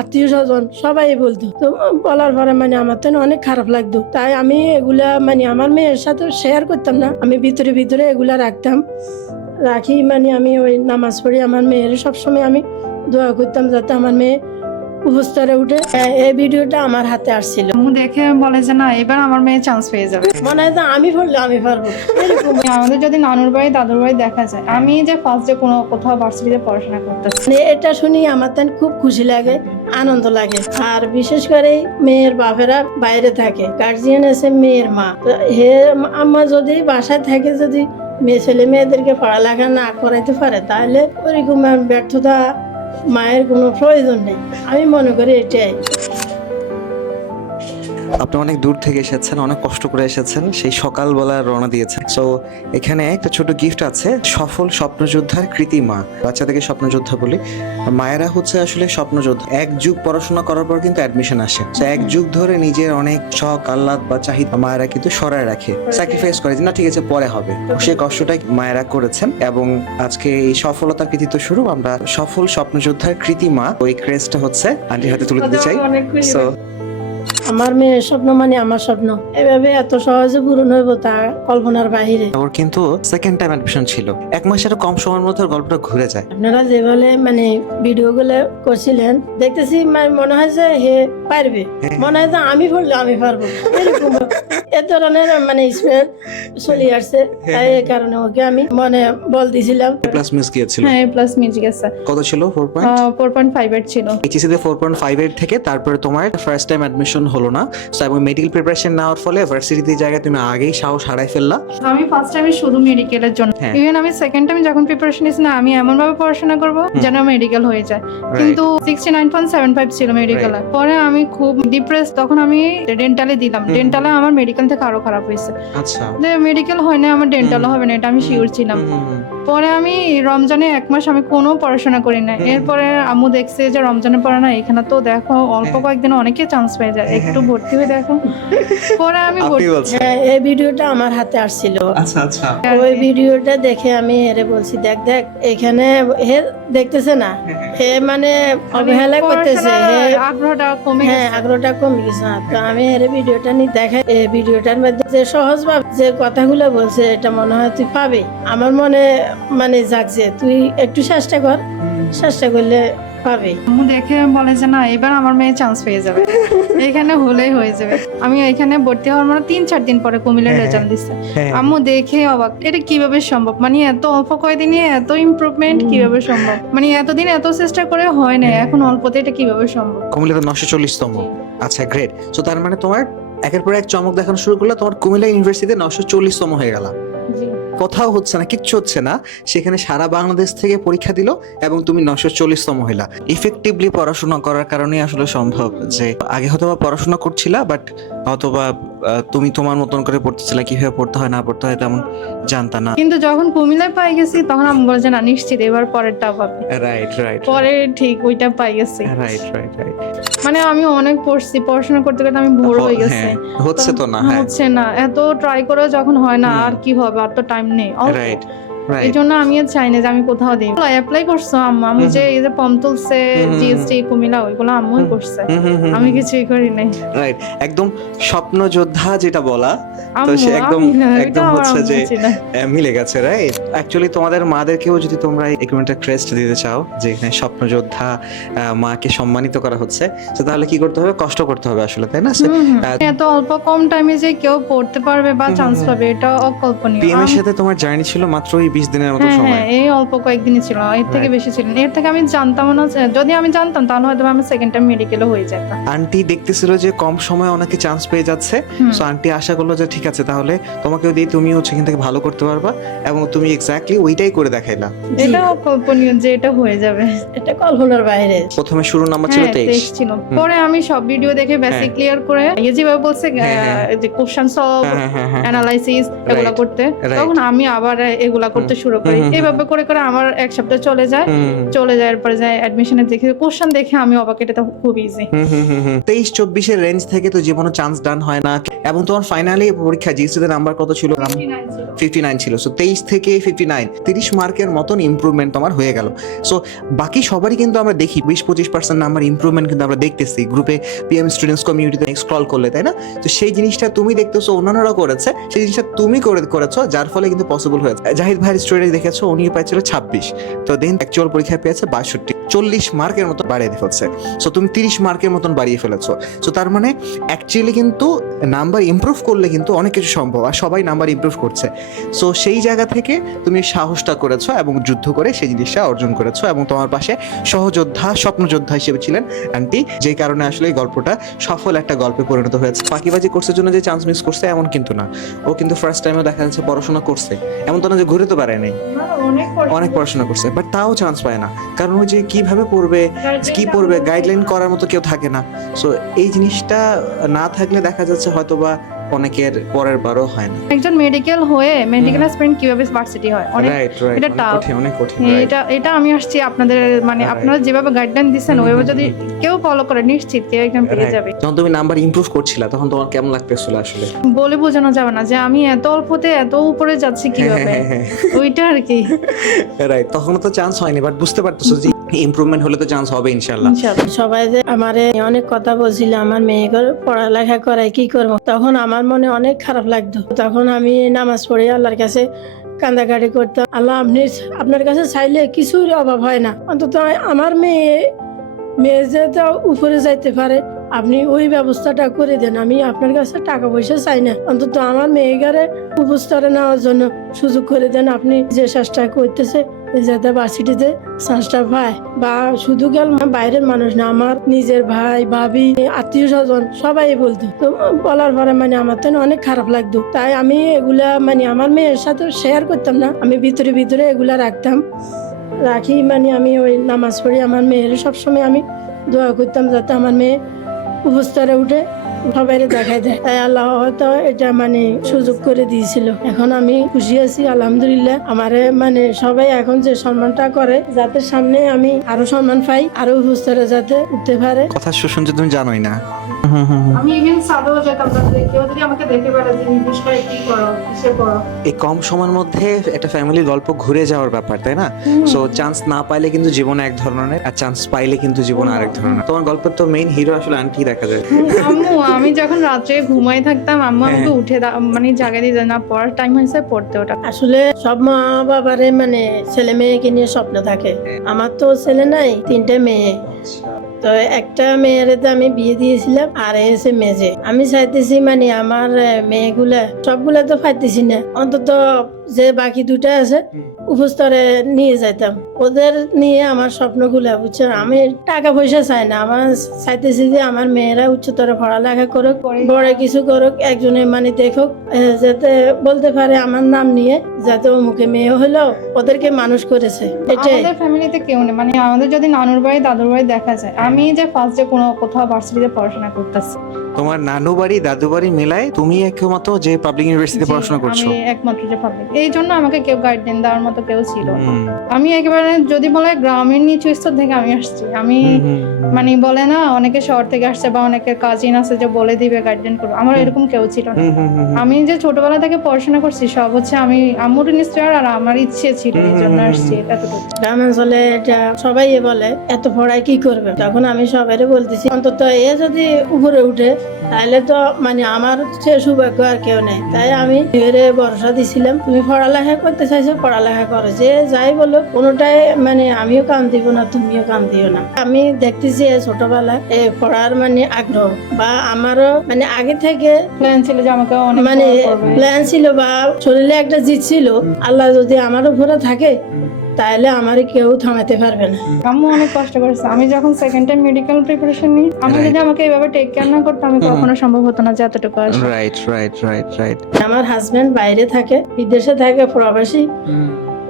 আত্মীয় স্বজন সবাই বলতো। তো বলার পরে মানে আমার তো অনেক খারাপ লাগতো। তাই আমি এগুলা মানে আমার মেয়ের সাথে শেয়ার করতাম না, আমি ভিতরে ভিতরে এগুলা রাখতাম, রাখি মানে আমি ওই নামাজ পড়ি আমার মেয়ের সবসময় আমি দোয়া করতাম যাতে আমার মেয়ে উপস্তরে উঠে। এই ভিডিওটা আমার হাতে আসছিল, দেখে বলে যে না এবার আমার মেয়ে চান্স পেয়ে যাবে। মনে হয় যে আমি পড়লে আমি পারবো এরকম। আমাদের যদি নানুর বাড়ি দাদুর বাড়ি দেখা যায়, আমি যে ফার্স্ট ডে কোথাও ভার্সিটিতে পড়াশোনা করতেছি, মানে এটা শুনি আমার তাই খুব খুশি লাগে, আনন্দ লাগে। আর বিশেষ করে মেয়ের বাপেরা বাইরে থাকে, গার্জিয়ান আছে মেয়ের মা, তো হে আম্মা যদি বাসায় থাকে, যদি মেয়ে ছেলে মেয়েদেরকে পড়ালেখা না করাইতে পারে, তাহলে ওইরকম ব্যর্থতা মায়ের কোনো প্রয়োজন নেই, আমি মনে করি এটাই। আপনি অনেক দূর থেকে এসেছেন, অনেক কষ্ট করে এসেছেন, সেই সকালবেলা রওনা দিয়েছেন। সো এখানে একটা ছোট গিফট আছে, সফল স্বপ্নযোদ্ধার কৃতি মা। বাচ্চাদেরকে স্বপ্নযোদ্ধা বলি, মায়েরা হচ্ছে আসলে স্বপ্নযোদ্ধা। এক যুগ পড়াশোনা করার পর কিন্তু অ্যাডমিশন আসে, তো এক যুগ ধরে নিজের অনেক শখ আহ্লাদ বা চাহিদা মায়েরা কিন্তু সরায় রাখে, স্যাক্রিফাইস করে যে না ঠিক আছে পরে হবে। সেই কষ্টটাই মায়েরা করেছেন এবং আজকে এই সফলতার কৃতিত্ব স্বরূপ আমরা সফল স্বপ্নযোদ্ধার কৃতি মা ওই ক্রেস্টটা হচ্ছে আন্টির হাতে তুলে দিতে চাই। সো আমার মেয়ের স্বপ্ন মানে আমার স্বপ্ন, এভাবে এত সহজে পূরণ হইব তা কল্পনার বাহিরে। ওর কিন্তু সেকেন্ড টাইম অ্যাডমিশন ছিল, এক মাসের কম সময়ের মধ্যে ওর গল্পটা ঘুরে যায়। আপনারা যেভাবে মানে ভিডিও গুলো করছিলেন দেখতেছি, মনে হয় যে হে পারবে, মনে হয় যে আমি পড়লে আমি পারবো এরকম এ ধরনের মানে স্পিরিট চলে আসছে। তাই এই কারণে ওকে আমি মনে বল দিছিলাম। প্লাস মিস গিয়েছিল, হ্যাঁ প্লাস মিউজিক আছে। কত ছিল? 4.5 ছিল। এইচএসসি তে 4.58 থেকে তারপরে তোমার ফার্স্ট টাইম অ্যাডমিশন হলো না, সো এবং মেডিকেল প্রিপারেশন নেওয়ার ফলে ভার্সিটিতে জায়গায় তুমি আগেই সাহস হারাই ফেললা। আমি ফার্স্ট টাইমে শুধু মেডিকেলের জন্য, ইভেন আমি সেকেন্ড টাইম যখন প্রিপারেশন নিয়েছি না, আমি এমন ভাবে পড়াশোনা করব যেন মেডিকেল হয়ে যায়, কিন্তু 69.75 ছিল মেডিকেলে। পরে আমি খুব ডিপ্রেস, তখন আমি ডেন্টালে দিলাম, ডেন্টালে আমার মেডিকেল থেকে আরো খারাপ হয়েছে। আচ্ছা, মেডিকেল হয় না আমার ডেন্টাল হবে না, এটা আমি শিওর ছিলাম। পরে আমি রমজানে 1 মাস আমি কোনো পড়াশোনা করি না। এরপরে আম্মু দেখছে যে রমজানে পড়া না, এখানে তো দেখো অল্প কয়েকদিন অনেকে চান্স পেয়ে যায়, একটু ভর্তি হয়ে দেখো। পরে আমি এই ভিডিওটা আমার হাতে আসছিল। আচ্ছা আচ্ছা, ওই ভিডিওটা দেখে আমি এরে বলছি দেখ দেখ এখানে হে দেখতেছে না, হে মানে অবহেলা করতেছে, আগ্রহটা কমে হ্যাঁ আগ্রহটা কমে গেছে। তো আমি এর ভিডিওটা নিয়ে দেখে, এই ভিডিওটার মধ্যে যে সহজ ভাবে যে কথাগুলো বলছে, এটা মনে হয় তুই পাবি। আমার মনে মানে জাগছে, তুই একটু চেষ্টা কর, চেষ্টা করলে পাবে। আম্মু দেখে বলে যে না এবার আমার মেয়ে চান্স পেয়ে যাবে, এখানে হলেই হয়ে যাবে। আমি এখানে ভর্তি হওয়ার মানে 3-4 দিন পরে কুমিল্লার রেজাল্ট দিচ্ছে। আম্মু দেখে অবাক, এটা কিভাবে সম্ভব, মানে এত অল্প কয়েকদিনে এত ইমপ্রুভমেন্ট কিভাবে সম্ভব, মানে এতদিন এত চেষ্টা করে হয় না, এখন অল্পতে এটা কিভাবে সম্ভব। কুমিল্লাতে 940তম। আচ্ছা গ্রেট, সো তার মানে তোমার একের পর এক চমক দেখানো শুরু করলে, তোমার কুমিল্লা ইউনিভার্সিটিতে 940তম হয়ে গেল। কোথাও হচ্ছে না, কিচ্ছু হচ্ছে না, সেখানে সারা বাংলাদেশ থেকে পরীক্ষা দিল এবং তুমি 940তম হইলা। ইফেক্টিভলি পড়াশোনা করার কারণে আসলে সম্ভব যে আগে হয়তো বা পড়াশোনা করছিলা, বাট হয়তোবা তুমি তোমার মতন করে পড়তেছিলা, কিভাবে পড়তে হয় না পড়তে হয় তেমন জানতা না। কিন্তু যখন কুমিল্লায় পাই গেছি তখন আমি বলছি না নিশ্চিত এবার পরেরটা পাবে। রাইট রাইট, পরে ঠিক ওইটা পাই গেছি। রাইট রাইট রাইট, মানে আমি অনেক পড়ছি, পড়াশোনা করতে করতে আমি বোর হয়ে গেছি, হচ্ছে তো না, হচ্ছে না, এত ট্রাই করে যখন হয় না, আর কি হবে, আর তো টাইম নেই। রাইট, এই জন্য আমি আর চাই না যে আমি কোথাও দিই। অ্যাপ্লাই করছো আম্মু যে এই যে ফর্ম তুলছে জিএসটি কুমিল্লা, ওইগুলো আম্মুই করছে, আমি কিছুই করি নাই। রাইট, একদম স্বপ্ন যোদ্ধা যেটা বলা, তো সে একদম একদম হচ্ছে যে মিলে গেছে। রাইট, অ্যাকচুয়ালি তোমাদের মাদেরকেও যদি তোমরা একটা ক্রেস্ট দিতে চাও যে এখানে স্বপ্ন যোদ্ধা মাকে সম্মানিত করা হচ্ছে, তো তাহলে কি করতে হবে? কষ্ট করতে হবে আসলে, তাই না? এত অল্প কম টাইমে যে কেউ পড়তে পারবে বা চান্স পাবে, এটা অকল্পনীয়। পিএম এর সাথে তোমার জার্নি ছিল মাত্র 20 দিনের মতো সময়। এই অল্প কয়েকদিনই ছিল, এর থেকে বেশি ছিল না। এর থেকে আমি জানতাম না, যদি আমি জানতাম তাহলে হয়তো আমি সেকেন্ড টাইম মেডিকেলে হয়ে যেতাম। আন্টি দেখতেছিল যে কম সময়ে অনেকে চান্স পেয়ে যাচ্ছে, সো আন্টি আশা করলো যে ঠিক আছে তাহলে তোমাকেও দিয়ে তুমি হচ্ছে এখান থেকে ভালো করতে পারবা, এবং তুমি এক্স্যাক্টলি ওইটাই করে দেখাইলা। এটা অকল্পনীয় যে এটা হয়ে যাবে, এটা কল্পনার বাইরে। প্রথমে শুরু নাম্বার ছিল 23 ছিল। পরে আমি সব ভিডিও দেখে বেসিক ক্লিয়ার করে, যেভাবে বলছে যে কোশ্চেন সলভ, অ্যানালাইসিস এগুলা করতে, তখন আমি আবার এগুলা করতে করতে শুরু করি। এভাবে করে করে আমার এক সপ্তাহ চলে যায়। চলে যাওয়ার পরে যায় অ্যাডমিশনে দেখে কোশ্চেন দেখে আমি অবাক, এটা তো খুব ইজি। 23-24 রেঞ্জ থেকে তো জীবনে চান্স ডান হয় না। এবং তোমার ফাইনালি পরীক্ষা জিএসসি নাম্বার কত ছিল? 59 ছিল। সো 23 থেকে 59, 30 মার্কের মতন ইমপ্রুভমেন্ট তোমার হয়ে গেল। সো বাকি সবারই কিন্তু আমরা দেখি 20-25% নাম্বার ইমপ্রুভমেন্ট কিন্তু আমরা দেখতেছি গ্রুপে, পিএম স্টুডেন্টস কমিউনিটিতে স্ক্রল করলে, তাই না? তো সেই জিনিসটা তুমি দেখতেছো, অন্যান্যরা করেছে, সেই জিনিসটা তুমি করেছো, যার ফলে কিন্তু পসিবল হয়েছে। জাহিদ ভাইয়ের স্টোরি দেখেছো, উনি পাইছিল 26, তো দেন অ্যাকচুয়াল পরীক্ষায় পেয়েছে 62, 40 মার্কের মতো বাড়িয়ে ফেলছে। সো তুমি 30 মার্কের মতন বাড়িয়ে ফেলেছো। সো তার মানে অ্যাকচুয়ালি কিন্তু নাম্বার ইমপ্রুভ করলে কিন্তু অনেক কিছু সম্ভব, আর সবাই নাম্বার ইমপ্রুভ করছে। সো সেই জায়গা থেকে তুমি সাহসটা করেছো এবং যুদ্ধ করে সেই জিনিসটা অর্জন করেছো, এবং তোমার পাশে সহযোদ্ধা, স্বপ্নযোদ্ধা হিসেবে ছিলেন আন্টি, যেই কারণে আসলে এই গল্পটা সফল একটা গল্পে পরিণত হয়েছে। ফাঁকিবাজি কোর্সের জন্য যে চান্স মিস করছে এমন কিন্তু না, ও কিন্তু ফার্স্ট টাইমে দেখা যাচ্ছে পড়াশোনা করছে, এমন তো না যে ঘুরে তো পারে নাই, অনেক পড়াশোনা করছে, বাট তাও চান্স পায় না, কারণ ওই যে কিভাবে পড়বে, কি পড়বে, গাইডলাইন করার মতো কেউ থাকে না। সো এই জিনিসটা না থাকলে দেখা যাচ্ছে হয়তোবা অনেকের পরের বারও হয় না। একজন মেডিকেল হয়ে মেডিকেল স্টুডেন্ট কিভাবে ভার্সিটি হয়, অনেক এটা টাফ, অনেক কঠিন। এটা আমি আসছি আপনাদের মানে আপনারা যেভাবে গাইডলাইন দিচ্ছেন ওইভাবে যদি কেউ ফলো করে নিশ্চিত কেউ একদম পেয়ে যাবে। যখন তুমি নাম্বার ইমপ্রুভ করছিলা তখন তোমার কেমন লাগতেছিল আসলে? বলে বোঝানো যাবে না যে আমি এত অল্পতে এত উপরে যাচ্ছি কিভাবে, ওইটা আর কি। রাইট, তখন তো চান্স হয়নি, বাট বুঝতে পারতেছো যে ইমপ্রুভমেন্ট হলে তো চান্স হবে ইনশাআল্লাহ। সবাই যে আমারে অনেক কথা বলছিল আমার মেয়েকে পড়ালেখা করায় কি করবো, তখন আমার মনে অনেক খারাপ লাগতো। তখন আমি নামাজ পড়ে আল্লাহর কাছে কান্দাকাটি করতাম, আল্লাহ আপনি আপনার কাছে চাইলে কিছুর অভাব হয় না, অন্তত আমার মেয়ে যাতে উপরে যাইতে পারে আপনি ওই ব্যবস্থাটা করে দেন। আমি আপনার কাছে টাকা পয়সা চাই না, অন্তত আমার মেয়েকে উপস্তরে নেওয়ার জন্য সুযোগ করে দেন। আপনি যে চেষ্টা করতেছে যাতে ভার্সিটিতে চান্সটা পায়, বা শুধু গেল বাইরের মানুষ না, আমার নিজের ভাই ভাবি আত্মীয় স্বজন সবাই বলতো। তো বলার পরে মানে আমার তো অনেক খারাপ লাগতো, তাই আমি এগুলা মানে আমার মেয়ের সাথে শেয়ার করতাম না, আমি ভিতরে ভিতরে এগুলা রাখি। মানে আমি ওই নামাজ পড়ি আমার মেয়ের সবসময় আমি দোয়া করতাম যাতে আমার মেয়ে উপস্তরে উঠে সবাই দেখাই দেয়। তাই আল্লাহ হয়তো এটা মানে সুযোগ করে দিয়েছিল। এখন আমি খুশি আছি আলহামদুলিল্লাহ। আমারে মানে সবাই এখন যে সম্মানটা করে, যাতে সামনে আমি আরো সম্মান পাই, আরো উপস্তরে যাতে উঠতে পারে। কথা শুনতে তুমি জানোই না, আমি ইভেন সাদও যেতাম না, কেউ যদি আমাকে দেখে বলে যে নির্দেশ করে কি করো, কিসে পড়ো। এই কম সময়ের মধ্যে একটা ফ্যামিলির গল্প ঘুরে যাওয়ার ব্যাপার, তাই না? সো চান্স না পাইলে কিন্তু জীবন এক ধরনের, আর চান্স পাইলে কিন্তু জীবন আরেক ধরনের। তোমার গল্পের তো মেইন হিরো আসলে আন্টি দেখা যায়। আম্মু, আমি যখন রাত্রে ঘুমাই থাকতাম আম্মু আমাকে উঠে মানে জাগা দিয়ে না, পড়ার টাইম হয়েছে পড়তে ওটা। আসলে সব মা বাবারে মানে ছেলে মেয়েকে নিয়ে স্বপ্ন থাকে। আমার তো ছেলে নাই, 3টে মেয়ে। তো একটা মেয়ের তো আমি বিয়ে দিয়েছিলাম, আর এসে মেজে। আমি চাইতেছি মানে আমার মেয়েগুলা সবগুলা তো পাইতেছি না, অন্তত যে বাকি 2টা আছে উপস্তরে নিয়ে যাইতাম, ওদের নিয়ে আমার স্বপ্নগুলা, বুঝছো? আমি টাকা পয়সা চাই না, আমার চাইতেছি যে আমার মেয়েরা উচ্চতর পড়ালেখা করুক, বড় কিছু করুক, একজনে মানে দেখুক, যাতে বলতে পারে আমার নাম নিয়ে, যাতে অমুকে মেয়ে হলো ওদেরকে মানুষ করেছে। এটাই আমাদের ফ্যামিলিতে কেউ নেই, মানে আমাদের যদি নানুর বাড়ি দাদুর বাড়ি দেখা যায়, আমি যে ফার্স্ট যে কোথাও ভার্সিটিতে পড়াশোনা করতেছি। তোমার নানু বাড়ি দাদু বাড়ি মিলায় তুমি একমাত্র যে পাবলিক ইউনিভার্সিটিতে পড়াশোনা করছো? আমি একমাত্র যে পাবলিক, এই জন্য আমাকে কেউ গাইডলাইন দেওয়ার মতো কেউ ছিল না। আমি একেবারে যদি বলে গ্রামের নিচু স্তর থেকে আমি আসছি। আমি মানে বলে না অনেকে শহর থেকে আসছে বা অনেকের কাজিন আছে যে বলে দিবে গাইডলাইন করবে, আমার এরকম কেউ ছিল না। আমি যে ছোটবেলা থেকে পড়াশোনা করছি সব হচ্ছে আমি আম্মুর ইন্সপায়ার, আর আমার ইচ্ছে ছিল এই জন্য আসছি। এতটুকু গ্রামাঞ্চলে এটা সবাই বলে এত পড়ায় কি করবে, তখন আমি সবাই বলতেছি অন্তত এ যদি উপরে উঠে তাহলে তো মানে আমার সে সৌভাগ্য আর কেউ নেই। তাই আমি এর ভরসা দিছিলাম, তুমি পড়ালেখা করতে চাইছো পড়ালেখা করো, যে যাই বলো কোনোটাই মানে আমিও কান দিব না তুমিও কান দিও না। আমি দেখতেছি ছোটবেলায় পড়ার মানে আগ্রহ, বা আমারও মানে আগে থেকে প্ল্যান ছিল যে আমাকে অনেক মানে প্ল্যান ছিল, বা শরীরে একটা জিদ ছিল, আল্লাহ যদি আমার উপরে থাকে তাহলে আমার কেউ থামাতে পারবে না। আম্মু অনেক কষ্ট করেছে। আমি যখন সেকেন্ড টাইম মেডিকেল প্রিপারেশন নিই, আমি যদি আমাকে এইভাবে টেক কেয়ার না করতাম আমি কখনো সম্ভব হতো না যে এতটুকু আসে। রাইট। আমার হাজবেন্ড বাইরে থাকে, বিদেশে থাকে, প্রবাসী।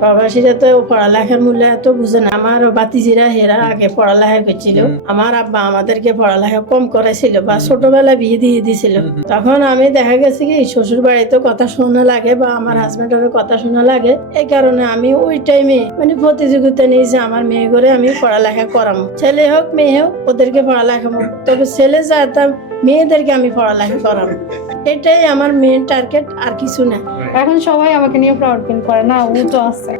প্রবাসীরা তো পড়ালেখার মূল্য এত বুঝে না। আমার বাতিজিরা হেরা আগে পড়ালেখা করছিল, আমার আব্বা আমাদেরকে পড়ালেখা কম করেছিল বা ছোটবেলায় বিয়ে দিয়ে দিছিল। তখন আমি দেখা গেছে কি শ্বশুর বাড়িতে কথা শোনা লাগে বা আমার হাজবেন্ডের কথা শোনা লাগে, এই কারণে আমি ওই টাইমে মানে প্রতিযোগিতা নিয়েছি আমার মেয়ে করে আমি পড়ালেখা করাবো, ছেলে হোক মেয়ে হোক ওদেরকে পড়ালেখা, তবে ছেলে যাতাম মেয়েদেরকে আমি পড়ালেখা করাবো, এটাই আমার মেন টার্গেট, আর কিছু না। এখন সবাই আমাকে নিয়ে প্রাউড ফিল করে না, ও তো আছে,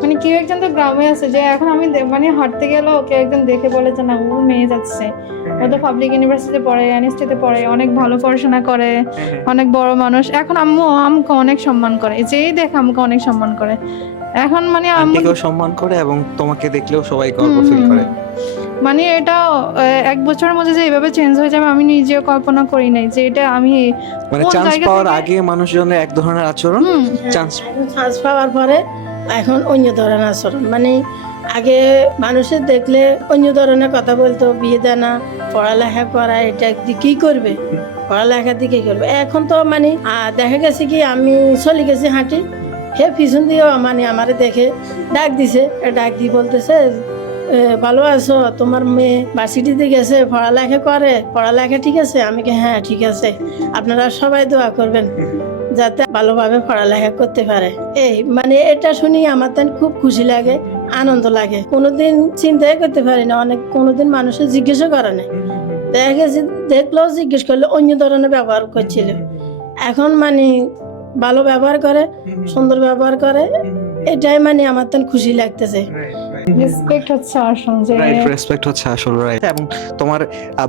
মানে কেউ একজন তো গ্রামে আছে যে এখন আমি মানে হাঁটতে গেলেও কেউ একজন দেখে বলে যে না ও মেয়ে যাচ্ছে, ও তো পাবলিক ইউনিভার্সিটিতে পড়ে, এনএসটিতে পড়ে, অনেক ভালো পড়াশোনা করে, অনেক বড় মানুষ। এখন আমাকে অনেক সম্মান করে, যেই দেখে আমাকে অনেক সম্মান করে। এখন মানে আন্টিকেও সম্মান করে এবং তোমাকে দেখলেও সবাই গর্ব ফিল করে। মানে এটা 1 বছরের মধ্যে যে এইভাবে চেঞ্জ হয়ে যাবে আমি নিজেও কল্পনা করি নাই যে এটা আমি মানে কোন চান্স জায়গা পাওয়ার থেকে- আগে মানুষজনের এক ধরনের আচরণ, চান্স চান্স পাওয়ার পরে এখন অন্য ধরনের আচরণ, মানে আগে মানুষের দেখলে অন্য ধরনের কথা বলতো, বিয়ে দেয় না, পড়ালেখা করা, এটা কি করবে, পড়ালেখা দিয়ে কি করবে। এখন তো মানে দেখা গেছে কি আমি চলে গেছি হাঁটি, হে পিছন দিয়েও মানে আমারে দেখে ডাক দিছে, ডাক দিয়ে বলতেছে ভালো আছো, তোমার মেয়ে ভার্সিটিতে গেছে, পড়ালেখা করে, পড়ালেখা ঠিক আছে? আমি কি হ্যাঁ ঠিক আছে, আপনারা সবাই দোয়া করবেন যাতে ভালোভাবে পড়ালেখা করতে পারে। এই মানে এটা শুনি আমার তো খুব খুশি লাগে, আনন্দ লাগে। কোনোদিন চিন্তাই করতে পারি না, অনেক কোনোদিন মানুষের জিজ্ঞাসা করে না, দেখা গেছে দেখলেও জিজ্ঞেস করলে অন্য ধরনের ব্যবহার করছিল, এখন মানে ভালো ব্যবহার করে, সুন্দর ব্যবহার করে, এটাই মানে আমার তো খুশি লাগতেছে। রেসপেক্ট হচ্ছে আসল যে রেসপেক্ট হচ্ছে আসল, রাইট। এবং তোমার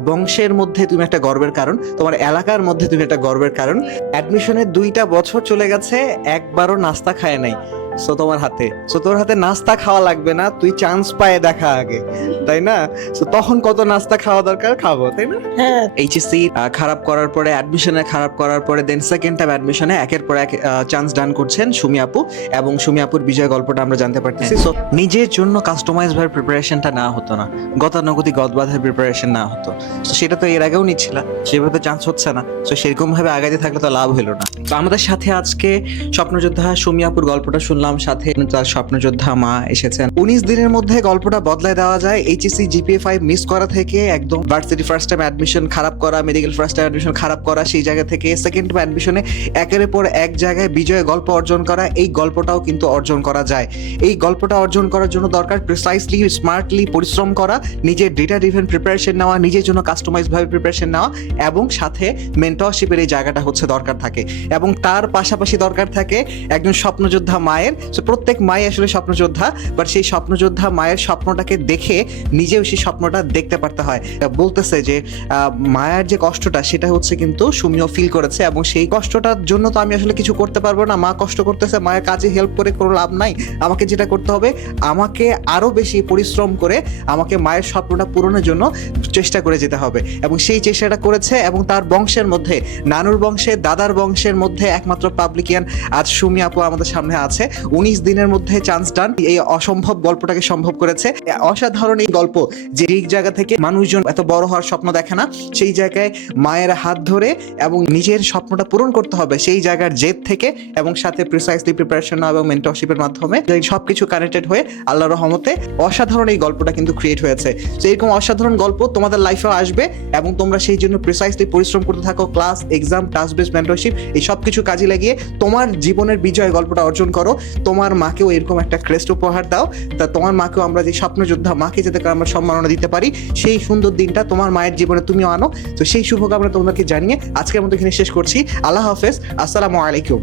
বংশের মধ্যে তুমি একটা গর্বের কারণ, তোমার এলাকার মধ্যে তুমি একটা গর্বের কারণ। অ্যাডমিশনের 2টা বছর চলে গেছে, একবারও নাস্তা খায় নাই, সো তোমার হাতে, সো তোর হাতে নাস্তা খাওয়া লাগবে না, তুই চান্স পায়ে দেখা আগে, তাই না? সো তখন কত নাস্তা খাওয়া দরকার খাবো, তাই না? হ্যাঁ, এইচএসসি খারাপ করার পরে, অ্যাডমিশনে খারাপ করার পরে, দেন সেকেন্ড টাইম অ্যাডমিশনে একের পর এক চান্স ডান করছেন সুমি আপু, এবং সুমি আপুর বিজয় গল্পটা আমরা জানতে পারতেছি। সো নিজের জন্য কাস্টমাইজ ভাবে প্রিপারেশনটা না হতো না, গতানুগতিক গদবাধায় প্রিপারেশন না হতো, তো সেটা তো এর আগেও নিচ্ছিল, সেভাবে তো চান্স হচ্ছে না, তো সেরকম ভাবে আগাইতে থাকলে তো লাভ হলো না। তো আমাদের সাথে আজকে স্বপ্নযোদ্ধা সুমি আপুর গল্পটা শুনলাম, সাথে তার স্বপ্নযোদ্ধা মা এসেছেন। 19 দিনের মধ্যে গল্পটা বদলায় দেওয়া যায়। এইচএসসি জিপিএ 5 মিস করা থেকে একদম ভার্সিটি ফার্স্ট টাইম অ্যাডমিশন খারাপ করা, মেডিকেল ফার্স্ট টাইম অ্যাডমিশন খারাপ করা, সেই জায়গা থেকে সেকেন্ড টাইম অ্যাডমিশনে একের পর এক জায়গায় বিজয় গল্প অর্জন করা, এই গল্পটাও কিন্তু অর্জন করা যায়। এই গল্পটা অর্জন করার জন্য দরকার প্রিসাইসলি, স্মার্টলি পরিশ্রম করা, নিজের ডেটা ড্রিভেন প্রিপারেশন নেওয়া, নিজের জন্য কাস্টমাইজ ভাবে প্রিপারেশন নেওয়া, এবং সাথে মেন্টরশিপের এই জায়গাটা হচ্ছে দরকার থাকে, এবং তার পাশাপাশি দরকার থাকে একজন স্বপ্নযোদ্ধা মায়ের। প্রত্যেক মাই আসলে স্বপ্নযোদ্ধা, বাট সেই স্বপ্নযোদ্ধা মায়ের স্বপ্নটাকে দেখে নিজেও সেই স্বপ্নটা দেখতে পারতে হয়। বলতেছে যে মায়ের যে কষ্টটা সেটা হচ্ছে কিন্তু সুমিও ফিল করেছে, এবং সেই কষ্টটার জন্য তো আমি আসলে কিছু করতে পারবো না, মা কষ্ট করতেছে, মায়ের কাজে হেল্প করে কোনো লাভ নাই, আমাকে যেটা করতে হবে আমাকে আরো বেশি পরিশ্রম করে আমাকে মায়ের স্বপ্নটা পূরণের জন্য চেষ্টা করে যেতে হবে, এবং সেই চেষ্টাটা করেছে। এবং তার বংশের মধ্যে, নানুর বংশে, দাদার বংশের মধ্যে একমাত্র পাবলিকিয়ান আজ সুমি আপু আমাদের সামনে আছে। 19 দিনের মধ্যে চান্স ডান, এই অসম্ভব গল্পটাকে সম্ভব করেছে। অসাধারণ এই গল্প, যে এই জায়গা থেকে মানুষজন এত বড় হওয়ার স্বপ্ন দেখে না, সেই জায়গায় মায়ের হাত ধরে এবং নিজের স্বপ্নটা পূরণ করতে হবে সেই জায়গার জেদ থেকে, এবং সাথে প্রিসাইসলি প্রিপারেশন এবং মেন্টরশিপের মাধ্যমে সবকিছু কানেক্টেড হয়ে আল্লাহর রহমতে অসাধারণ এই গল্পটা কিন্তু ক্রিয়েট হয়েছে। তো এরকম অসাধারণ গল্প তোমাদের লাইফেও আসবে, এবং তোমরা সেই জন্য প্রিসাইসলি পরিশ্রম করতে থাকো, class, exam, task based mentorship, এই সব কিছু কাজে লাগিয়ে তোমার জীবনের বিজয় গল্পটা অর্জন করো। তোমার মাকেও এরকম একটা ক্রেস্ট উপহার দাও, তা তোমার মাকেও আমরা যে স্বপ্নযোদ্ধা মাকে যাতে আমরা সম্মাননা দিতে পারি, সেই সুন্দর দিনটা তোমার মায়ের জীবনে তুমিও আনো। তো সেই শুভকামনা তোমাদেরকে জানিয়ে আজকের মতো এখানে শেষ করছি। আল্লাহ হাফেজ, আসসালামু আলাইকুম।